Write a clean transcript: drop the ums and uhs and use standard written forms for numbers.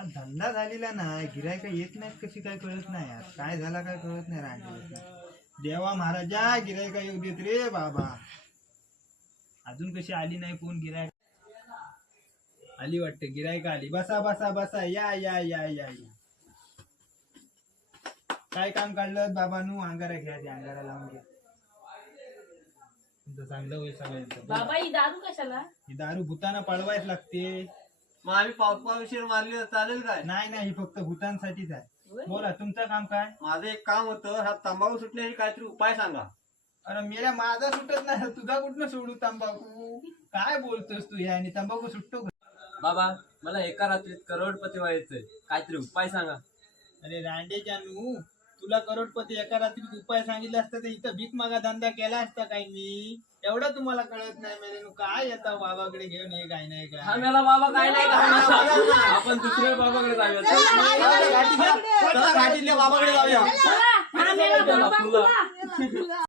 हा धंदा झालेला नाही, गिरायका येत नाहीत कशी काय कळत नाही यार, काय झाला काय कळत नाही रांडे. देवा महाराजा गिरायका येऊ देत रे बाबा. अजून कशी आली नाही कोण गिरायक. आली वाटते गिरायका आली. बसा बसा बसा, या या या या या. काय काम काढलं बाबांनू? अंगारा घ्या, ते अंगारा लावून घ्या. तुमचं चांगलं होईल सगळ्यांचं. बाबा ही दारू कशाला? ही दारू भूताना पळवायच लागते. मग आम्ही पावसाळा मारली चालेल काय? नाही नाही, ही फक्त भूतांसाठीच आहे. बोला तुमचं काम काय? माझं एक काम होतं, हा तंबाखू सुटण्यासाठी काहीतरी उपाय सांगा. अरे मेल्या, माझा सुटत नाही, तुझा कुठनं सोडू तंबाखू? काय बोलतोस तू? या आणि तंबाखू सुटतो का? बाबा मला एका रात्रीत करोडपती व्हायचंय, काहीतरी उपाय सांगा. अरे रांडेच्या नू, तुला करोडपती एका रात्रीत उपाय सांगितलं असतं तर इथं भीक मागा धंदा केला असता काय मी? एवढं तुम्हाला कळत नाही मेले नू. काय येता बाबाकडे घेऊन ये, काय नाही काय. मला बाबा काय नाही आपण दुसऱ्या बाबाकडे जाऊया. घाटीतल्या बाबाकडे जाऊया. चला, हा मेला बाबा तुला.